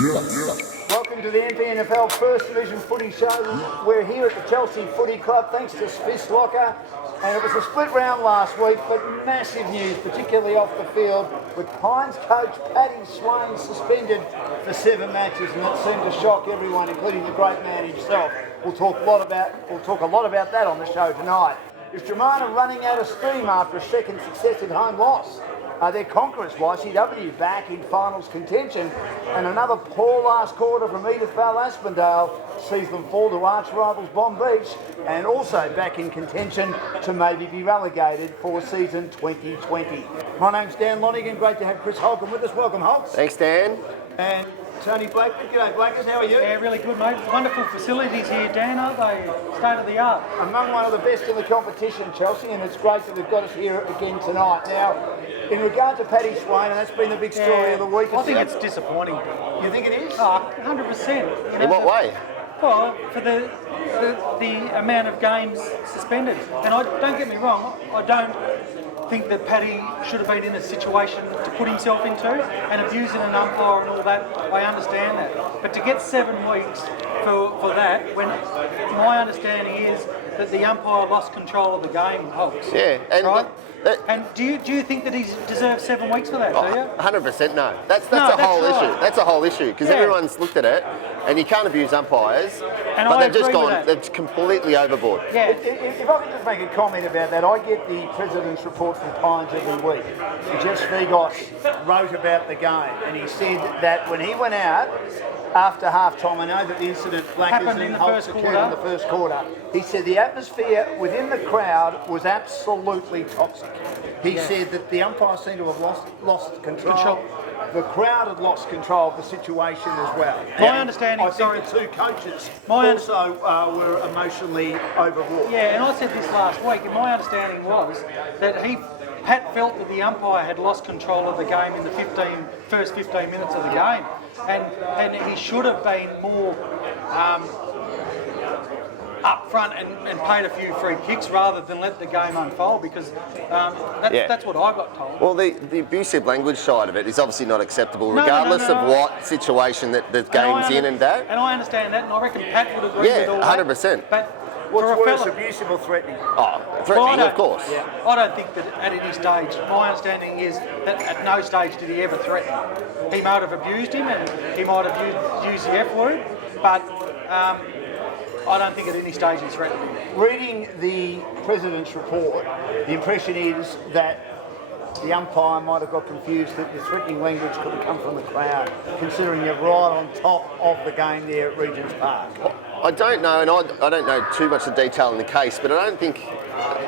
Welcome to the MPNFL First Division Footy Show. We're here at the Chelsea Footy Club thanks to Swiss Locker. And it was a split round last week, but massive news, particularly off the field, with Pines coach Paddy Swain suspended for 7 matches, and that seemed to shock everyone, including the great man himself. We'll talk a lot about that on the show tonight. Is Germana running out of steam after a second successive home loss? Their conquerors, YCW, back in finals contention, and another poor last quarter from Edith Val Aspendale sees them fall to arch rivals Bomb Beach, and also back in contention to maybe be relegated for season 2020. My name's Dan Lonigan. Great to have Chris Holcomb with us. Welcome, Holcomb. Thanks, Dan. And Tony Blackman. G'day, Blackers. How are you? Yeah, really good, mate. Wonderful facilities here, Dan, aren't they? State of the art. Among one of the best in the competition, Chelsea, and it's great that we've got us here again tonight. Now, in regard to Paddy Swain, and that's been the big story of the week. I think it's disappointing. You think it is? Oh, 100%. In what way? Well, for the amount of games suspended. And don't get me wrong, I don't think that Paddy should have been in a situation to put himself into, and abusing an umpire and all that, I understand that. But to get 7 weeks for that, when my understanding is that the umpire lost control of the game, Holtz. Yeah, and right? And do you think that he deserves 7 weeks for that, do you? 100% no. That's No, a that's whole right. issue. That's a whole issue, because Yeah. everyone's looked at it, and you can't abuse umpires, And but I they've just agree with gone, that. they've completely overboard. Yeah. If I could just make a comment about that, I get the President's report from Pines every week. And Jeff Svigos wrote about the game, and he said that when he went out after half-time, I know that the incident Blackers Happened in and the Holtz first occurred quarter. in the first quarter. He said the atmosphere within the crowd was absolutely toxic. He said that the umpire seemed to have lost control. The crowd had lost control of the situation as well. My understanding, I think the two coaches also were emotionally overwrought. Yeah, and I said this last week, and my understanding was that Pat felt that the umpire had lost control of the game in the first 15 minutes of the game, and he should have been more up front and paid a few free kicks rather than let the game unfold, because that's what I got told. Well, the abusive language side of it is obviously not acceptable, No, regardless no. of what situation that the game's in and that. And I understand that, and I reckon Pat would agree with all that. 100%. But What's for a worse, fella, abusive or threatening? Oh, threatening, of course. I don't think that at any stage, my understanding is that at no stage did he ever threaten. He might have abused him and he might have used the F word, but I don't think at any stage he threatened him. Reading the President's report, the impression is that the umpire might have got confused that the threatening language could have come from the crowd, considering you're right on top of the game there at Regent's Park. I don't know, and I don't know too much of detail in the case, but I don't think,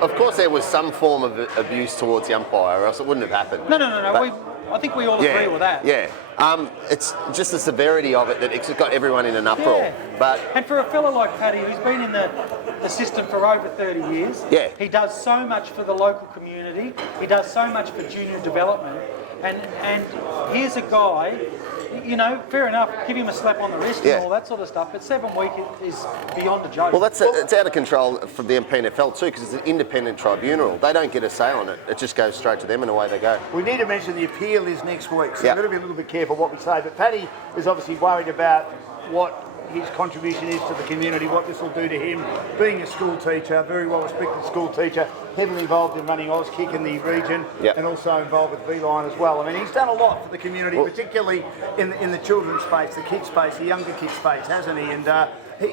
of course there was some form of abuse towards the umpire, or else it wouldn't have happened. No. But, I think we all agree with that. Yeah. It's just the severity of it that it's got everyone in an uproar. Yeah. But And for a fella like Paddy, who's been in the system for over 30 years, Yeah. he does so much for the local community, he does so much for junior development, and here's a guy, you know, fair enough, give him a slap on the wrist Yeah. and all that sort of stuff, but 7 weeks is beyond a joke. well, it's out of control for the MPNFL too, because it's an independent tribunal. They don't get a say on it. It just goes straight to them and away they go. We need to mention the appeal is next week, so Yeah. we've got to be a little bit careful what we say. But Paddy is obviously worried about what his contribution is to the community, what this will do to him. Being a school teacher, very well respected school teacher, heavily involved in running Auskick in the region, Yep. and also involved with V-Line as well. I mean, he's done a lot for the community, Well, particularly in the children's space, the kids space, the younger kids space, hasn't he? And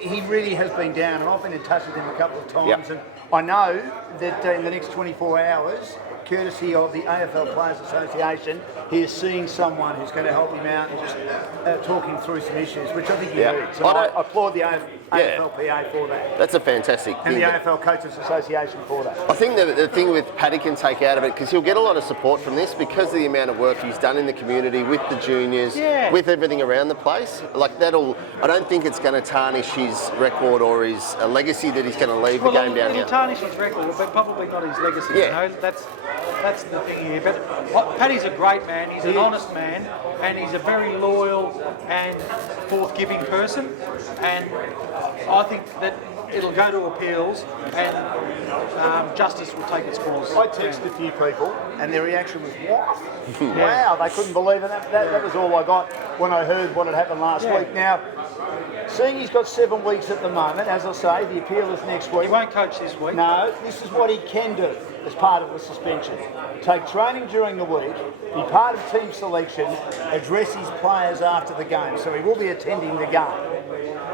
he really has been down, and I've been in touch with him a couple of times, Yep. and I know that in the next 24 hours, courtesy of the AFL Players Association, he is seeing someone who's going to help him out and just talk him through some issues, which I think he Yeah. needs. And I applaud the AFLPA for that, That's a fantastic and thing. the AFL Coaches Association for that. I think the thing with Paddy can take out of it, because he'll get a lot of support from this because of the amount of work he's done in the community with the juniors, with everything around the place. Like I don't think it's going to tarnish his record or his legacy that he's going to leave the game down it'll here. tarnish his record, but probably not his legacy. Yeah. You know, that's the thing here. But Paddy's a great man. He's an honest man, and he's a very loyal and forthgiving person. And I think that it'll go to appeals, and justice will take its course. I texted a few people, and their reaction was, what? Wow, they couldn't believe it. That was all I got when I heard what had happened last week. Now, seeing he's got 7 weeks at the moment, as I say, the appeal is next week. He won't coach this week. No, this is what he can do as part of the suspension. Take training during the week, be part of team selection, address his players after the game. So he will be attending the game.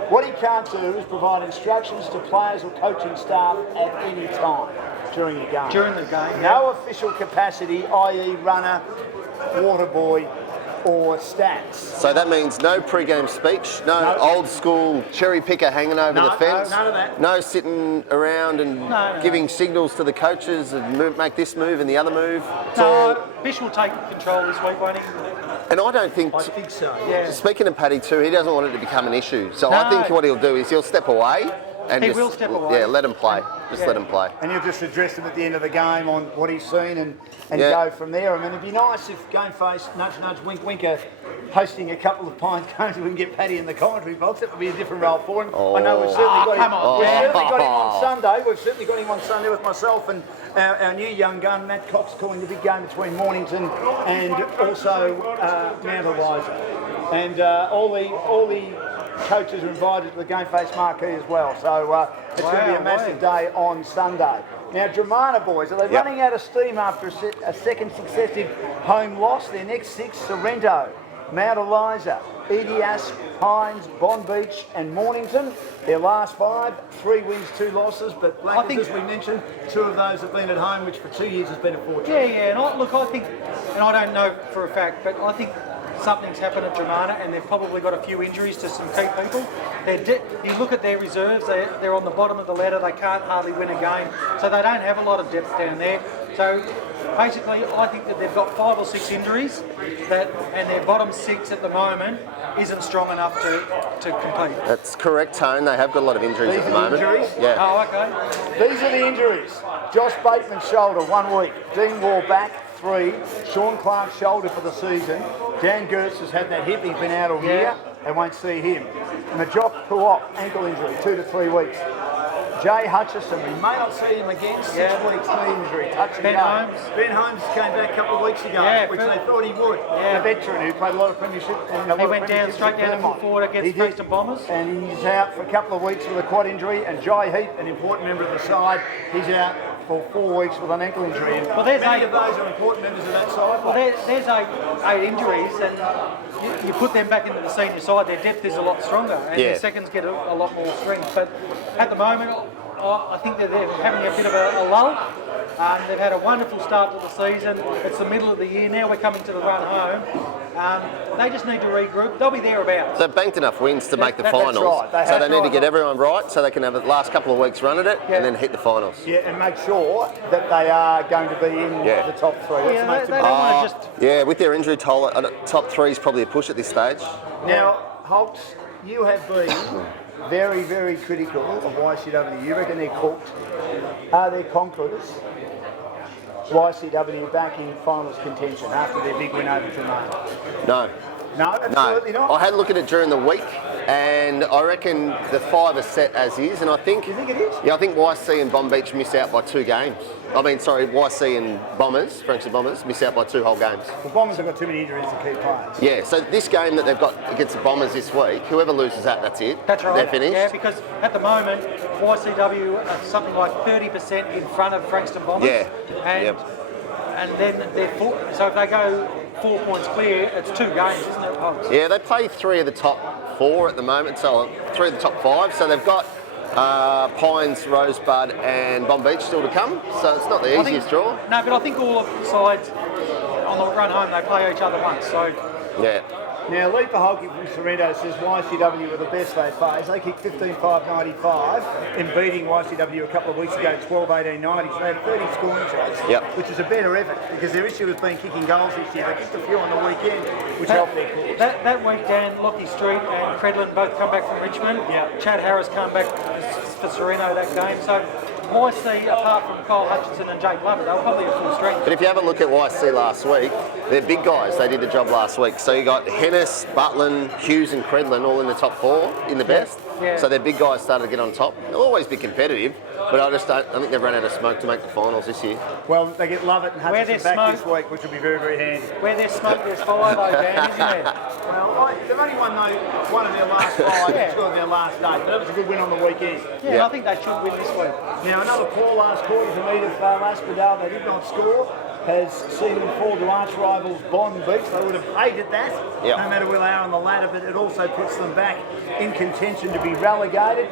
What he can't do is provide instructions to players or coaching staff at any time during the game. During the game. No official capacity, i.e. runner, water boy, or stats. So that means no pre-game speech, no old school cherry picker hanging over the fence. No, none of that. No sitting around and giving signals to the coaches and make this move and the other move. Bish will take control this week, won't he? And I don't think... I think so. Yeah. Speaking of Paddy too, he doesn't want it to become an issue. So I think what he'll do is he'll step away and He will step away. Yeah, let him play. Just let him play. And he'll just address him at the end of the game on what he's seen and go from there. I mean, it'd be nice if GameFace, nudge, nudge, wink, winker, hosting a couple of Pines games and we can get Paddy in the commentary box. That would be a different role for him. I know we've certainly got him on Sunday. We've certainly got him on Sunday with myself and our new young gun, Matt Cox, calling the big game between Mornington and also Mount Eliza. And all the coaches are invited to the GameFace marquee as well. So it's going to be a massive day on Sunday. Now, Dramana boys, are they running out of steam after a second successive home loss? Their next 6, Sorrento, Mount Eliza, Edias, Pines, Bond Beach and Mornington. Their last 5, 3 wins, 2 losses, but Blackers, as we mentioned, 2 of those have been at home, which for 2 years has been a fortune. Yeah, and I think, and I don't know for a fact, but I think something's happened at Dramana and they've probably got a few injuries to some key people. You look at their reserves, they're on the bottom of the ladder, they can't hardly win a game, so they don't have a lot of depth down there. So basically, I think that they've got 5 or 6 injuries, and their bottom 6 at the moment isn't strong enough to compete. That's correct, Tone. They have got a lot of injuries at the moment. Injuries? Yeah. Oh, okay. These are the injuries. Josh Bateman's shoulder, 1 week. Dean Wall back, 3. Sean Clark's shoulder for the season. Dan Gertz has had that hip. He's been out all year. They won't see him. Majok Puop, ankle injury, 2 to 3 weeks. Jay Hutchison, we may not see him again, 6 weeks knee injury, touch and Ben go. Holmes. Ben Holmes came back a couple of weeks ago, which they thought he would. Yeah. A veteran who played a lot of premiership. He went down straight down to full forward against Frankston Bombers. And he's out for a couple of weeks with a quad injury. And Jai Heap, an important member of the side, he's out for 4 weeks with an ankle injury. And many of those are important members of that side. Well, there's 8 injuries, and you put them back into the senior side, their depth is a lot stronger, and their seconds get a lot more strength. But at the moment, I think that they're having a bit of a lull. They've had a wonderful start to the season. It's the middle of the year now. We're coming to the run home. They just need to regroup. They'll be thereabouts. They've banked enough wins to make the finals. Right. So they need to get everyone right so they can have the last couple of weeks run at it and then hit the finals. Yeah, and make sure that they are going to be in the top 3. They don't want to just... Yeah, with their injury toll, top 3 is probably a push at this stage. Now, Holtz, you have been very, very critical of YCW. You reckon they're cooked. Are they conquerors? YCW back in finals contention after their big win over Tremaine? No. No, absolutely not. I had a look at it during the week, and I reckon the 5 are set as is. And I think, you think it is? Yeah, I think YC and Bomb Beach miss out by 2 games. YC and Bombers, Frankston Bombers, miss out by 2 whole games. The Bombers have got too many injuries to key players. Yeah, so this game that they've got against the Bombers this week, whoever loses that's it. That's right. They're finished. Yeah, because at the moment, YCW are something like 30% in front of Frankston Bombers. Yeah. And then they're so if they go 4 points clear, it's 2 games, isn't it, Hogs? Yeah, they play 3 of the top 4 at the moment, so 3 of the top 5. So they've got Pines, Rosebud and Bomb Beach still to come. So it's not the easiest draw. No, but I think all of the sides on the run home, they play each other once. So yeah. Now, Lee Paholke from Sorrento says YCW were the best they faced. They kicked 15-5-95 in beating YCW a couple of weeks ago, 12-18-90. So they had 30 scoring shots, which is a better effort because their issue has been kicking goals this year. They kicked a few on the weekend, which helped their cause. That week, Dan, Lockie Street and Credlin both come back from Richmond. Chad Harris come back for Sorrento that game. So YC, apart from Kyle Hutchinson and Jake Lovett, they were probably at full strength. But if you have a look at YC last week, they're big guys. They did the job last week. So you got Hennis, Butlin, Hughes and Credlin all in the top 4 in the best. Yeah. So their big guys started to get on top. They'll always be competitive, but I think they've run out of smoke to make the finals this year. Well, they get Lovett and Hutchinson back this week, which will be very, very handy. Where there's smoke, there's fire, though, Dan, isn't there? Well, they've only won one of their last 5, and 2 of their last 8, but that was a good win on the weekend. Yeah, I think they should win this week. Now, another poor last quarter from Edith Asphodel. They did not score. Has seen them fall to arch rivals Bond Beach. They would have hated that, no matter where they are on the ladder, but it also puts them back in contention to be relegated.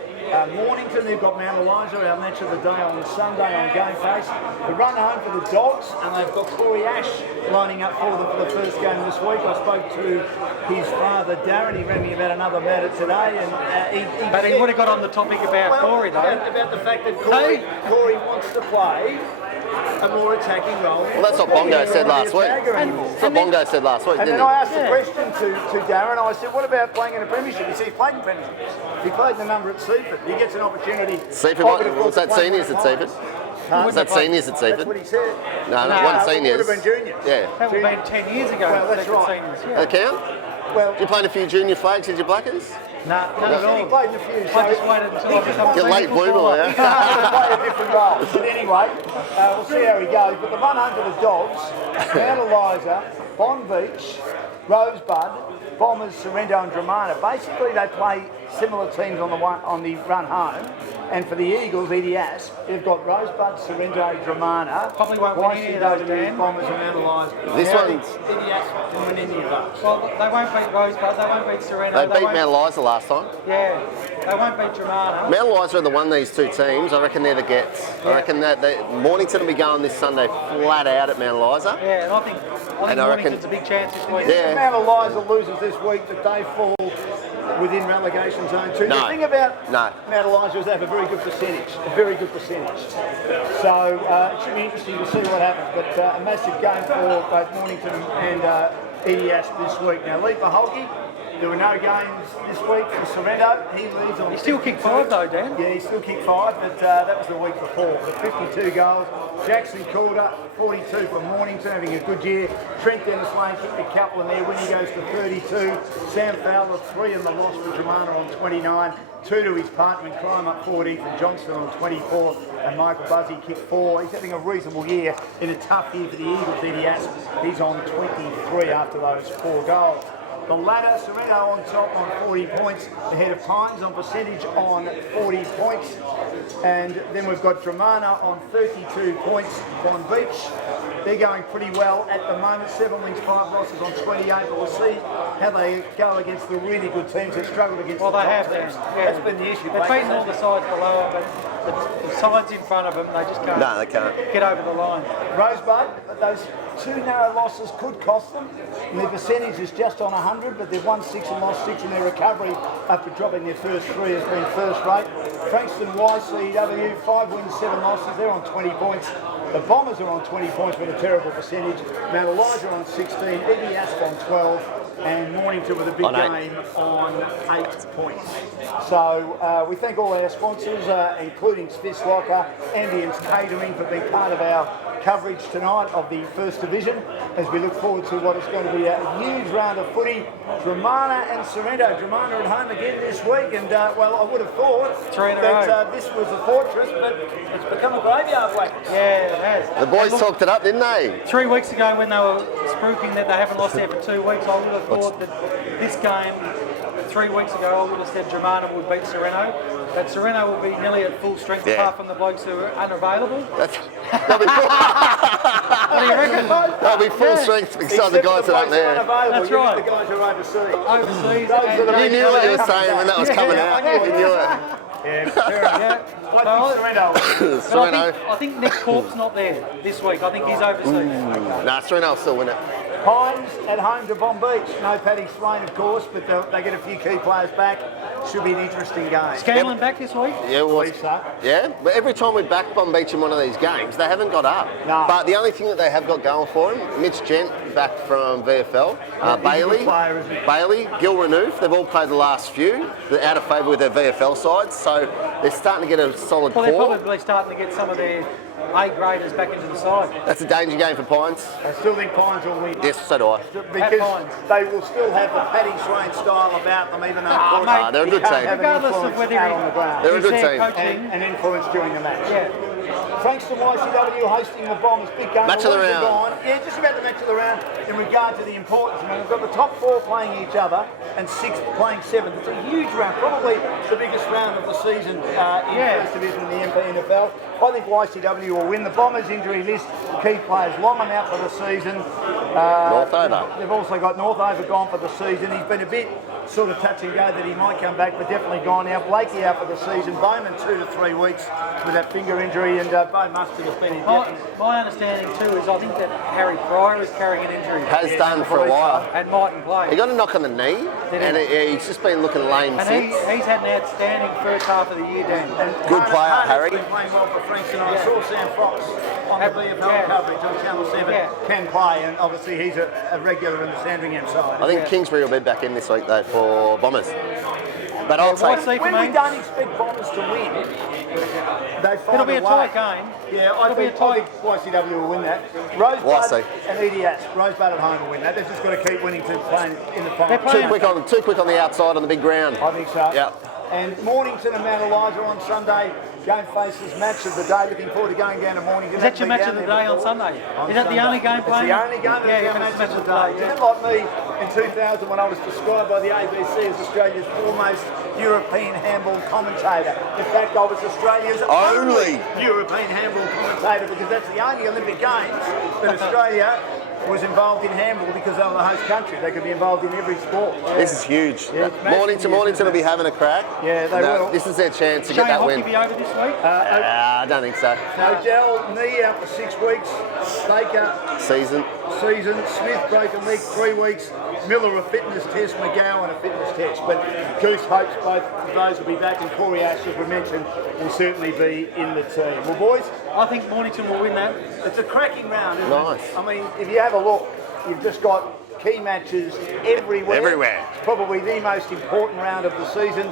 Mornington, they've got Mount Eliza, our match of the day on Sunday on GameFace. The run home for the Dogs, and they've got Corey Ash lining up for them for the first game this week. I spoke to his father, Darren. He rang me about another matter today, and But he would have got on the topic about Corey, though. About the fact that Corey wants to play a more attacking role. Well, that's what Bongo said last week. That's what Bongo said last week, and didn't then he? I asked the question to Darren. I said, what about playing in a premiership? He said, he's played in premierships. He played the number at Seaford. He gets an opportunity. Seaford, was that seniors at Seaford? Was that seniors at Seaford? That's what he said. No, one seniors. It would have been juniors. Yeah. That would have been 10 years ago. Well, that's right. Seniors, That count? Well, Did you play in a few junior flags with your Blackers? not at all. he played in a few. I just waited until I become You're late bloomer, He yeah? played a different role. But anyway, we'll see how he goes. But the run home for the Dogs, Mount Eliza, Bond Beach, Rosebud, Bombers, Sorrento and Dramana. Basically, they play similar teams on the run home. And for the Eagles, EDS, they've got Rosebud, Sorrento, Dramana. Probably won't win any of those, Dan. Bombers and Mount Eliza. This one's... EDS can win any of those. Well, they won't beat Rosebud, they won't beat Sereno. They beat Mount Eliza last time. Yeah, they won't beat Dramana. Mount Eliza are the one these two teams. I reckon they're the gets. I reckon that Mornington will be going this Sunday flat out at Mount Eliza. Yeah, and I think Mornington's a big chance this week. If Mount Eliza loses this week, that they fall within relegation zone too. No. The thing about No. Mount Eliza is they have a very good percentage. So it should be interesting to see what happens. But a massive game for both Mornington and EDS this week. Now, Lee Paholke, there were no games this week for Sorrento. He leads on. He still kicked 5 though, Dan. Yeah, he still kicked 5, but that was the week before. But 52 goals. Jackson Calder, 42 for Mornington, having a good year. Trent Dennis Lane kicked a couple in there. Winnie goes to 32. Sam Fowler, 3 in the loss for Dramana on 29. 2 to his partner in crime up forward, Ethan Johnston on 24. And Michael Buzzy kicked 4. He's having a reasonable year in a tough year for the Eagles, EDS. He's on 23 after those 4 goals. The ladder, Sorrento on top on 40 points, ahead of Pines on percentage on 40 points. And then we've got Dramana on 32 points on Beach. They're going pretty well at the moment. 7 wins, 5 losses on 28, but we'll see how they go against the really good teams that struggled against the top teams. That's been the issue. They've beaten all the sides below them, but the sides in front of them, they just can't, No, they can't. get over the line. Rosebud, those 2 narrow losses could cost them. And their percentage is just on 100, but they've won 6 and lost 6 in their recovery after dropping their first 3 has been first rate. Frankston YCW, 5 wins, 7 losses. They're on 20 points. The Bombers are on 20 points with a terrible percentage. Mount Eliza on 16, Eddie Asp on 12. And Mornington with a big game on 8 points. So we thank all our sponsors, including Smith's Locker, Ambience Catering, for being part of our coverage tonight of the First Division, as we look forward to what is going to be a huge round of footy. Dramana and Sorrento. Dramana at home again this week, and well, I would have thought 3 in a that row. this was a fortress, but it's become a graveyard wagon. Yeah, it has. The boys talked it up, didn't they? 3 weeks ago, when they were spruiking that they haven't lost there for 2 weeks, I would have thought that this game, 3 weeks ago, I would have said Dramana would beat Sereno. That Sereno will be nearly at full strength, apart from the blokes who are unavailable. They'll be What do you reckon? They'll be full strength because the guys that aren't there. That's You right. The guys who are overseas. Overseas. You knew what you were saying when that was coming out. You knew it. Yeah, fair enough. I think Sorrento. I think Nick Corp's not there this week. I think he's overseas. Nah, Sereno will still win it. Pines at home to Bomb Beach. No Paddy Swain, of course, but they get a few key players back. Should be an interesting game. Scanlon back this week? Yeah, well, Believe so. yeah, but every time we back Bomb Beach in one of these games, they haven't got up. No. But the only thing that they have got going for them, Mitch Gent back from VFL, He's a Bailey, good player, isn't he? Bailey, Gil Renouf, they've all played the last few. They're out of favour with their VFL sides, so they're starting to get a solid Well, they're core. probably starting to get some of their A graders back into the side. That's a danger game for Pines. I still think Pines will win. Yes, so do I. Because they will still have the Paddy Swain style about them, even though mate, they're a good team. Regardless of whether out on the ground. They're a good he's there team. coaching. And influence during the match. Yeah. Frankston YCW hosting the Bombers. Big game. Match of the round. Yeah, just about the match of the round in regard to the importance. I mean, we've got the top 4 playing each other and 6 playing 7. It's a huge round, probably the biggest round of the season in First Division in the MPNFL. I think YCW will win. The Bombers injury list, key players, Longman out for the season. Northover. They've also got Northover gone for the season. He's been a bit sort of touch and go that he might come back, but definitely gone now. Blakey out for the season. Bowman 2 to 3 weeks with that finger injury, and Bo Mustard has been indefinite. My understanding too is I think that Harry Pryor is carrying an injury. Has done for a while. And mightn't play. He got a knock on the knee, and he's just been looking lame And since. he's had an outstanding first half of the year, Dan. Good player, Harry. Been playing well for Frankston. I saw Sam Fox on the VFL coverage on Channel 7 can play, and obviously he's a regular in the Sandringham side. I think Kingsbury will be back in this week though for Bombers. But I'll take. When we don't expect Bombers to win, they find It'll be a way. tight game. Yeah, I think YCW will win that. Rosebud and EDS. Rosebud at home will win that. They've just got to keep winning to play in the final. Too quick on the outside on the big ground. I think so. Yeah. And Mornington and Mount Eliza on Sunday. GameFace's match of the day. Looking forward to going down to Mornington. Is that your match of the day on Sunday? Is that the only game playing? It's the only game that's our match of the day. Isn't it like me in 2000 when I was described by the ABC as Australia's foremost European handball commentator? In fact, I was Australia's only European handball commentator because that's the only Olympic Games that Australia was involved in handball because they were the host country. They could be involved in every sport. This is huge. Yeah, Mornington will be having a crack. Yeah, they will. This is their chance to Shane get that Hockey win. be over this week? I don't think so. Nodell, knee out for 6 weeks. Baker, Season. Smith, broken leg, 3 weeks. Miller, a fitness test. McGowan, a fitness test. But Goose hopes both of those will be back, and Corey Ash, as we mentioned, will certainly be in the team. Well, boys, I think Mornington will win that. it's a cracking round, isn't Nice. it? I mean, if you have a look, you've just got key matches everywhere. Everywhere. It's probably the most important round of the season.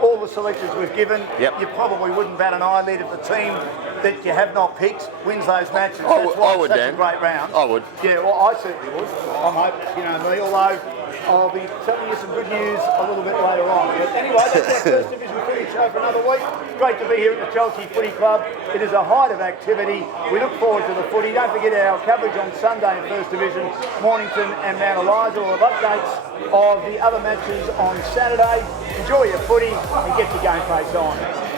All the selectors we've given, Yep. you probably wouldn't bat an eyelid if the team that you have not picked wins those matches. I That's why would, it's such Dan. a great round. I would. Yeah, well, I certainly would. I'm hoping, you know me, although I'll be telling you some good news a little bit later on. But anyway, that's our First Division Footy show for another week. Great to be here at the Chelsea Footy Club. It is a height of activity. We look forward to the footy. Don't forget our coverage on Sunday in First Division, Mornington and Mount Eliza. We'll have updates of the other matches on Saturday. Enjoy your footy and get your game face on.